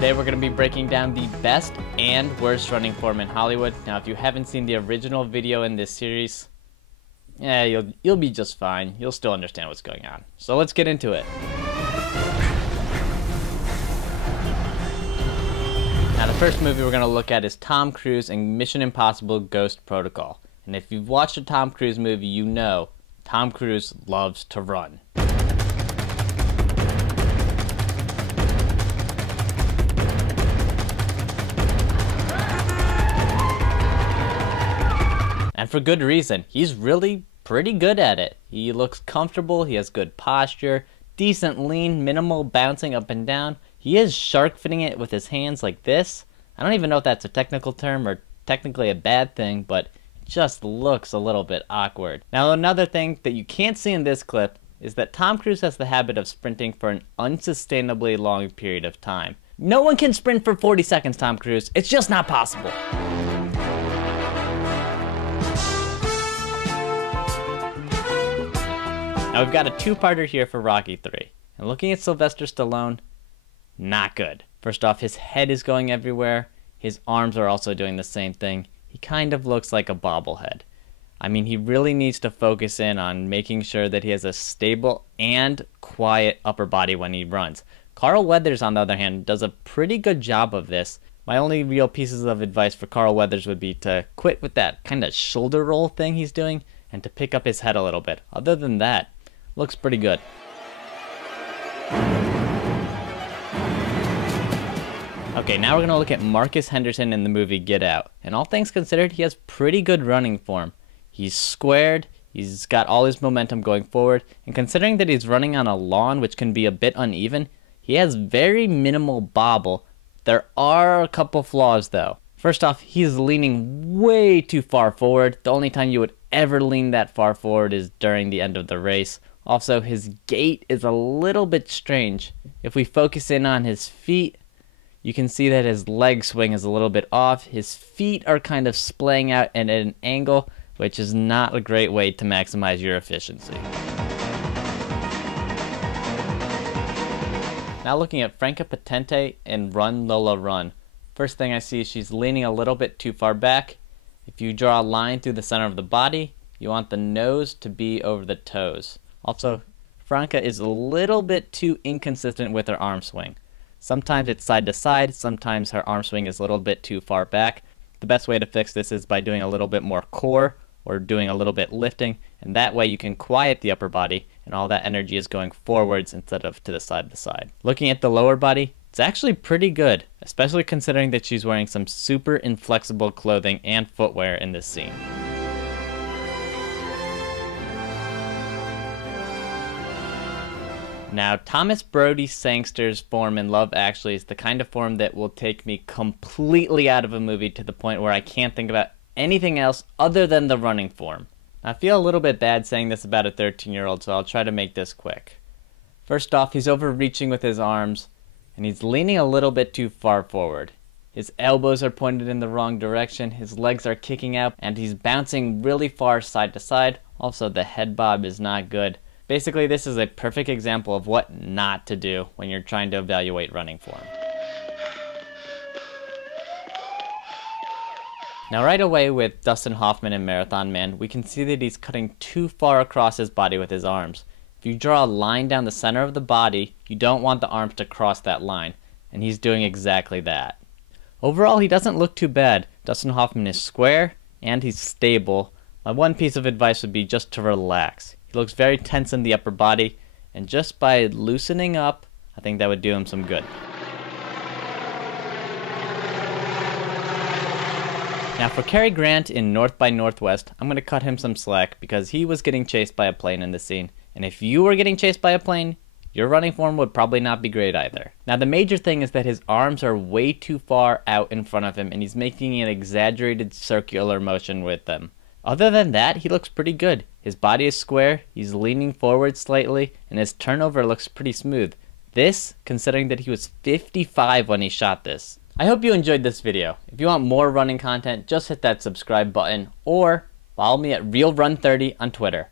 Today we're going to be breaking down the best and worst running form in Hollywood. Now if you haven't seen the original video in this series, you'll be just fine. You'll still understand what's going on. So let's get into it. Now the first movie we're going to look at is Tom Cruise in Mission Impossible Ghost Protocol. And if you've watched a Tom Cruise movie, you know Tom Cruise loves to run. And for good reason. He's really pretty good at it. He looks comfortable, he has good posture, decent lean, minimal bouncing up and down. He is shark finning it with his hands like this. I don't even know if that's a technical term or technically a bad thing, but it just looks a little bit awkward. Now another thing that you can't see in this clip is that Tom Cruise has the habit of sprinting for an unsustainably long period of time. No one can sprint for 40 seconds, Tom Cruise. It's just not possible. Now we've got a two-parter here for Rocky 3. And looking at Sylvester Stallone, not good. First off, his head is going everywhere. His arms are also doing the same thing. He kind of looks like a bobblehead. I mean, he really needs to focus in on making sure that he has a stable and quiet upper body when he runs. Carl Weathers, on the other hand, does a pretty good job of this. My only real pieces of advice for Carl Weathers would be to quit with that kind of shoulder roll thing he's doing and to pick up his head a little bit. Other than that, looks pretty good. Okay, now we're going to look at Marcus Henderson in the movie Get Out. And all things considered, he has pretty good running form. He's squared, he's got all his momentum going forward, and considering that he's running on a lawn which can be a bit uneven, he has very minimal bobble. There are a couple flaws though. First off, he's leaning way too far forward. The only time you would ever lean that far forward is during the end of the race. Also, his gait is a little bit strange. If we focus in on his feet, you can see that his leg swing is a little bit off. His feet are kind of splaying out at an angle, which is not a great way to maximize your efficiency. Now looking at Franka Potente in Run, Lola, Run. First thing I see is she's leaning a little bit too far back. If you draw a line through the center of the body, you want the nose to be over the toes. Also, Franka is a little bit too inconsistent with her arm swing. Sometimes it's side to side, sometimes her arm swing is a little bit too far back. The best way to fix this is by doing a little bit more core or doing a little bit lifting, and that way you can quiet the upper body and all that energy is going forwards instead of to the side. Looking at the lower body, it's actually pretty good, especially considering that she's wearing some super inflexible clothing and footwear in this scene. Now, Thomas Brodie-Sangster's form in Love Actually is the kind of form that will take me completely out of a movie to the point where I can't think about anything else other than the running form. I feel a little bit bad saying this about a 13-year-old, so I'll try to make this quick. First off, he's overreaching with his arms, and he's leaning a little bit too far forward. His elbows are pointed in the wrong direction, his legs are kicking out, and he's bouncing really far side to side. Also, the head bob is not good. Basically, this is a perfect example of what not to do when you're trying to evaluate running form. Now right away with Dustin Hoffman in Marathon Man, we can see that he's cutting too far across his body with his arms. If you draw a line down the center of the body, you don't want the arms to cross that line, and he's doing exactly that. Overall, he doesn't look too bad. Dustin Hoffman is square, and he's stable. My one piece of advice would be just to relax. He looks very tense in the upper body, and just by loosening up, I think that would do him some good. Now for Cary Grant in North by Northwest, I'm going to cut him some slack because he was getting chased by a plane in this scene. And if you were getting chased by a plane, your running form would probably not be great either. Now the major thing is that his arms are way too far out in front of him and he's making an exaggerated circular motion with them. Other than that, he looks pretty good. His body is square, he's leaning forward slightly, and his turnover looks pretty smooth. This, considering that he was 55 when he shot this. I hope you enjoyed this video. If you want more running content, just hit that subscribe button, or follow me at RealRun30 on Twitter.